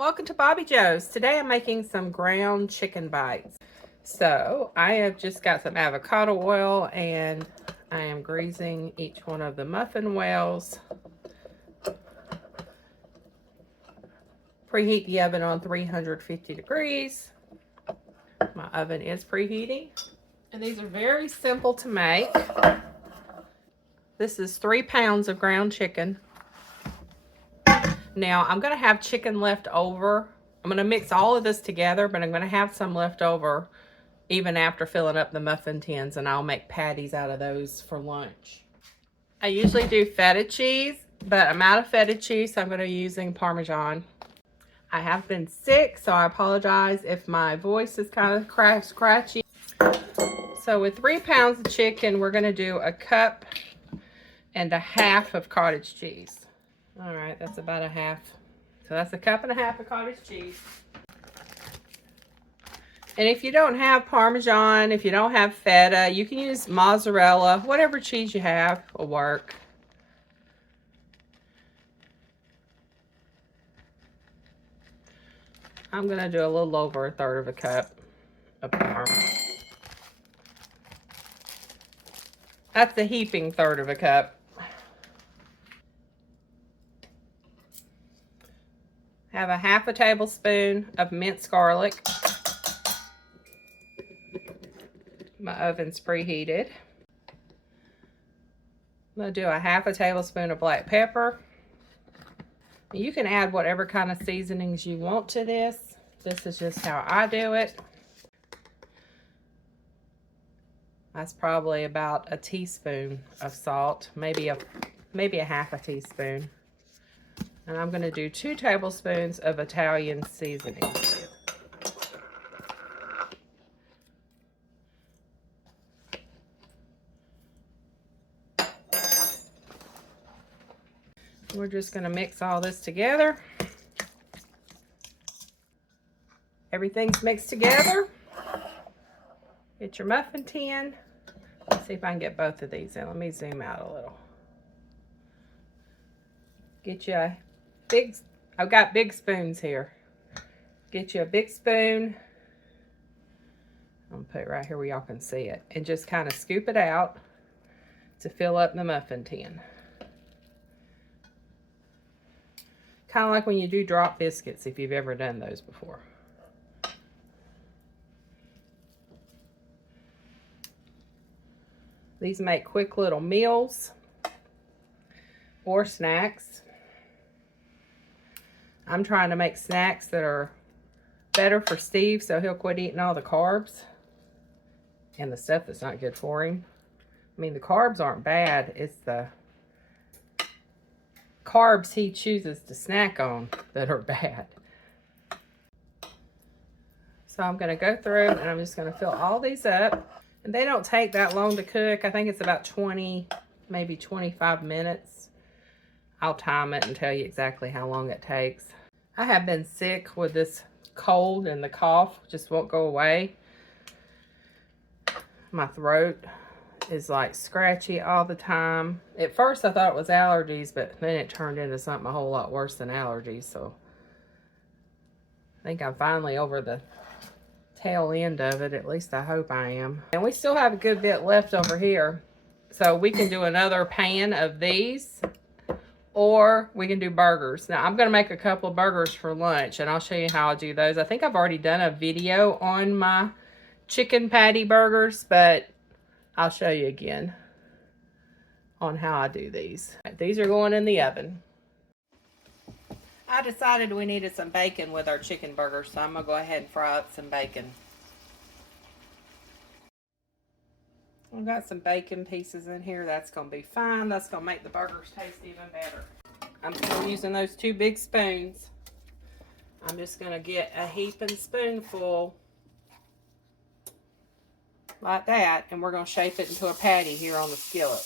Welcome to Bobby Joe's. Today I'm making some ground chicken bites. So I have just got some avocado oil and I am greasing each one of the muffin wells. Preheat the oven on 350 degrees. My oven is preheating. And these are very simple to make. This is 3 pounds of ground chicken. Now, I'm going to have chicken left over. I'm going to mix all of this together, but I'm going to have some left over even after filling up the muffin tins, and I'll make patties out of those for lunch. I usually do feta cheese, but I'm out of feta cheese, so I'm going to be using Parmesan. I have been sick, so I apologize if my voice is kind of scratchy. So with 3 pounds of chicken, we're going to do 1.5 cups of cottage cheese. All right, that's about 1/2. So that's 1.5 cups of cottage cheese. And if you don't have Parmesan, if you don't have feta, you can use mozzarella. Whatever cheese you have will work. I'm going to do a little over 1/3 cup of Parmesan. That's a heaping 1/3 cup. Have 1/2 tablespoon of minced garlic. My oven's preheated. I'm going to do 1/2 tablespoon of black pepper. You can add whatever kind of seasonings you want to this. This is just how I do it. That's probably about a teaspoon of salt, maybe a 1/2 teaspoon. And I'm going to do 2 tablespoons of Italian seasoning. We're just going to mix all this together. Everything's mixed together. Get your muffin tin. Let's see if I can get both of these in. Let me zoom out a little. Get you a big, I've got big spoons here. Get you a big spoon. I'm going to put it right here where y'all can see it. And just kind of scoop it out to fill up the muffin tin. Kind of like when you do drop biscuits, if you've ever done those before. These make quick little meals or snacks. I'm trying to make snacks that are better for Steve so he'll quit eating all the carbs and the stuff that's not good for him. I mean, the carbs aren't bad. It's the carbs he chooses to snack on that are bad. So I'm going to go through and I'm just going to fill all these up. And they don't take that long to cook. I think it's about 20, maybe 25 minutes. I'll time it and tell you exactly how long it takes. I have been sick with this cold and the cough just won't go away. My throat is like scratchy all the time. At first I thought it was allergies, but then it turned into something a whole lot worse than allergies. So I think I'm finally over the tail end of it. At least I hope I am. And we still have a good bit left over here. So we can do another pan of these, or we can do burgers. Now I'm going to make a couple of burgers for lunch and I'll show you how I do those. I think I've already done a video on my chicken patty burgers, but I'll show you again on how I do these. These are going in the oven. I decided we needed some bacon with our chicken burgers, so I'm going to go ahead and fry up some bacon. I've got some bacon pieces in here. That's going to be fine. That's going to make the burgers taste even better. I'm still using those 2 big spoons. I'm just going to get a heaping spoonful like that, and we're going to shape it into a patty here on the skillet.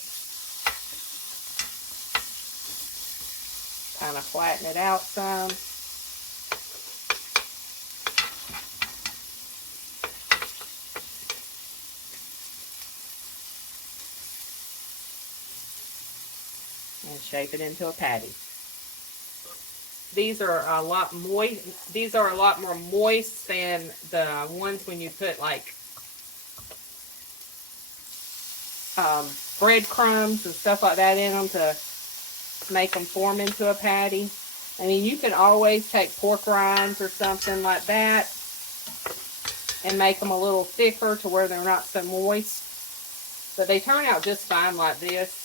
Kind of flatten it out some. And shape it into a patty. These are a lot moist. These are a lot more moist than the ones when you put like breadcrumbs and stuff like that in them to make them form into a patty. I mean, you can always take pork rinds or something like that and make them a little thicker to where they're not so moist. But they turn out just fine like this.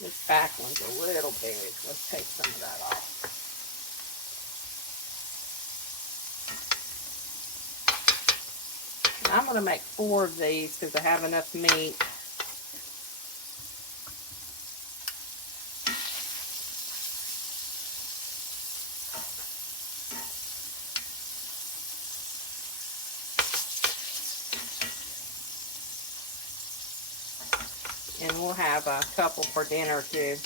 This back one's a little big. Let's take some of that off. I'm going to make 4 of these because I have enough meat. And we'll have a couple for dinner too.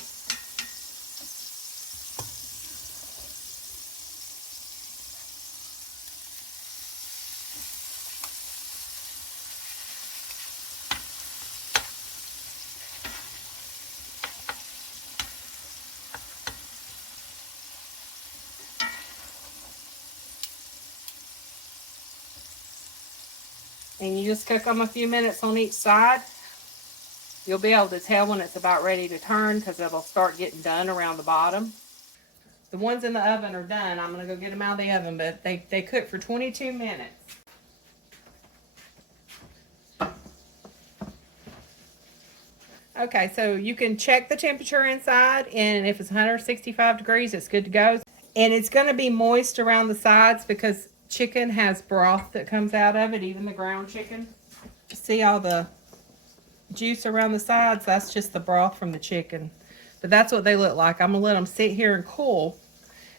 And you just cook them a few minutes on each side. You'll be able to tell when it's about ready to turn because it'll start getting done around the bottom. The ones in the oven are done. I'm going to go get them out of the oven, but they cook for 22 minutes. Okay, so you can check the temperature inside, and if it's 165 degrees, it's good to go. And it's going to be moist around the sides because chicken has broth that comes out of it, even the ground chicken. See all the juice around the sides? That's just the broth from the chicken. But that's what they look like. I'm going to let them sit here and cool,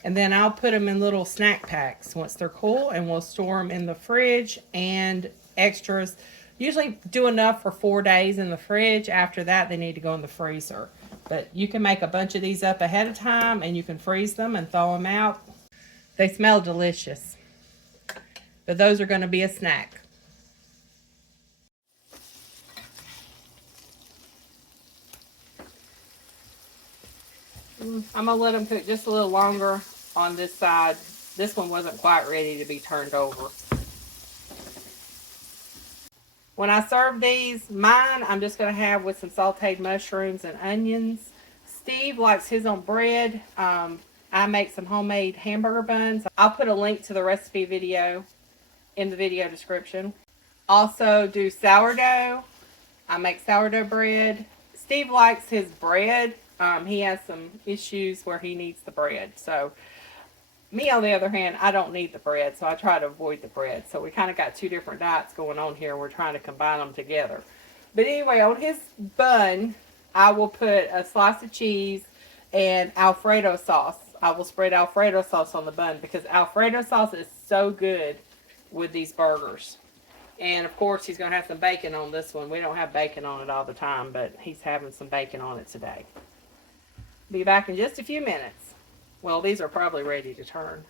and then I'll put them in little snack packs once they're cool, and we'll store them in the fridge and extras. Usually do enough for 4 days in the fridge. After that, they need to go in the freezer. But you can make a bunch of these up ahead of time, and you can freeze them and thaw them out. They smell delicious. But those are going to be a snack. I'm going to let them cook just a little longer on this side. This one wasn't quite ready to be turned over. When I serve these, mine I'm just going to have with some sauteed mushrooms and onions. Steve likes his on bread. I make some homemade hamburger buns. I'll put a link to the recipe video in the video description. Also do sourdough. I make sourdough bread. Steve likes his bread. He has some issues where he needs the bread. So me, on the other hand, I don't need the bread, so I try to avoid the bread. So we kind of got 2 different diets going on here. We're trying to combine them together. But anyway, on his bun, I will put a slice of cheese and Alfredo sauce. I will spread Alfredo sauce on the bun because Alfredo sauce is so good with these burgers. And of course, he's going to have some bacon on this one. We don't have bacon on it all the time, but he's having some bacon on it today. Be back in just a few minutes. Well, these are probably ready to turn.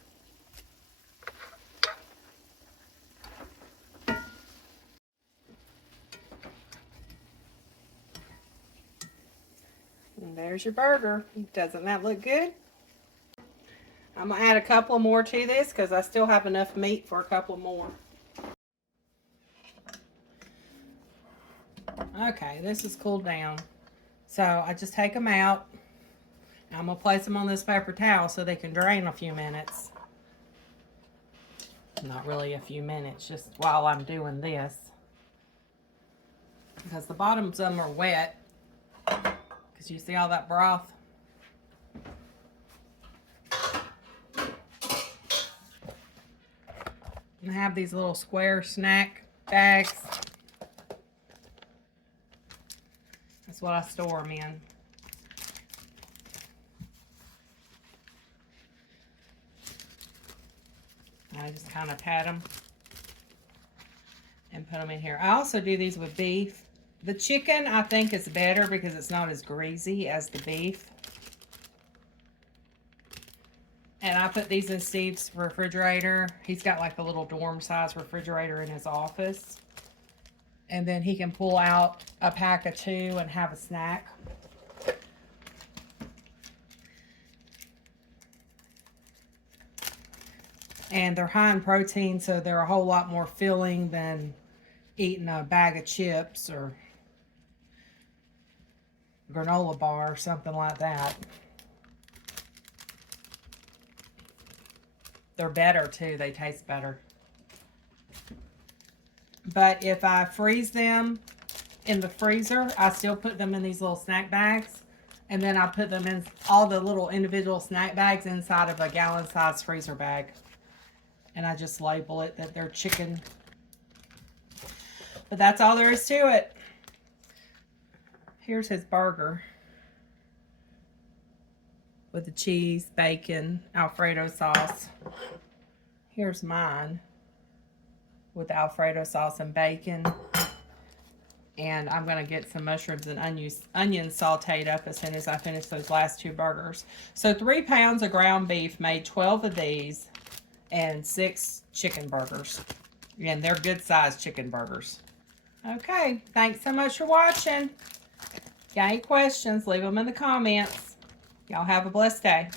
And there's your burger. Doesn't that look good? I'm going to add a couple more to this because I still have enough meat for a couple more. Okay, this is cooled down. So I just take them out. I'm going to place them on this paper towel so they can drain a few minutes. Not really a few minutes, just while I'm doing this. Because the bottoms of them are wet. Because you see all that broth? And I have these little square snack bags. That's what I store them in. I just kind of pat them and put them in here. I also do these with beef. The chicken, I think, is better because it's not as greasy as the beef. And I put these in Steve's refrigerator. He's got like a little dorm size refrigerator in his office. And then he can pull out a pack of 2 and have a snack. And they're high in protein, so they're a whole lot more filling than eating a bag of chips or granola bar or something like that. They're better too. They taste better. But if I freeze them in the freezer, I still put them in these little snack bags. And then I put them in all the little individual snack bags inside of a gallon-sized freezer bag. And I just label it that they're chicken. But that's all there is to it. Here's his burger. With the cheese, bacon, Alfredo sauce. Here's mine. With Alfredo sauce and bacon. And I'm going to get some mushrooms and onions sauteed up as soon as I finish those last 2 burgers. So 3 pounds of ground beef made 12 of these and 6 chicken burgers. And they're good sized chicken burgers. Okay, thanks so much for watching. Got any questions, leave them in the comments. Y'all have a blessed day.